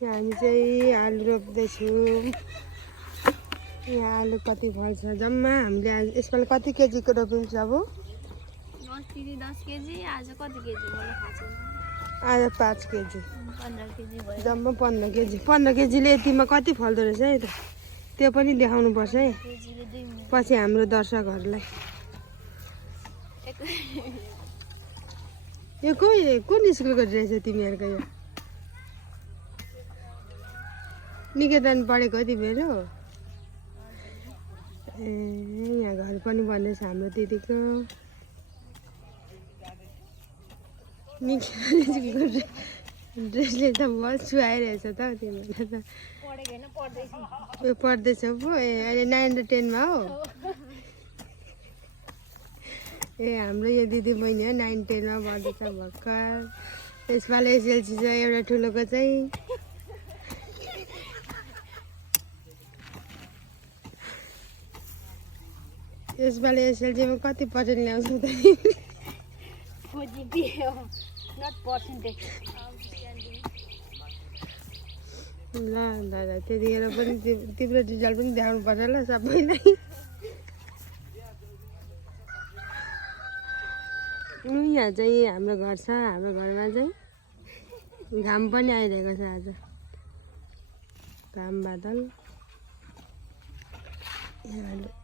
यहाँ हामी चाहिँ आलु रोप्दैछौँ। यहाँ आलु कति फल्छ जम्मा हामीले आज यसपालि कति केजीको रोपिन्छ अब? 10 केजी। आज कति केजी मलाई थाहा छैन। आज 5 केजी। 15 केजी भयो। जम्मा 15 केजी। 15 केजीले यतिमा कति फल्दो रहेछ है त? त्यो पनि देखाउनु पर्छ है केजीले 2 मिनेट। पछि हाम्रो दर्शकहरूलाई। यो कुन स्कुलको ड्रेस हो तिमीहरूको? यो निकेतन पढेको हो तिमीहरू? ए यहाँ घर पनि बन्दैछ हाम्रो दिदीको। निकेतनको ड्रेसले त बहुत छुआइरहेछ त हौ तिमीहरूलाई त। पढेको हैन, पढ्दैछु। यो पढ्दैछ पो? ए अहिले 9 र 10 मा हो? ए हाम्रो यो दिदी बहिनी हो 9 10 मा पढ्दैछ भर्खर। यसपालि एसएलसी छ एउटा ठुलोको चाहिँ। यसपालि एसएलसीमा कति पर्सेन्ट ल्याउँछौ त? Positive not percentage. ल दादा त्यतिखेर पनि तिम्रो रिजल्ट पनि देखाउनु पर्छ ल सबैलाई। यहाँ चाहिँ हाम्रो घर छ। हाम्रो घरमा चाहिँ घाम पनि आइरहेको छ आज। घाम बादल यहाँ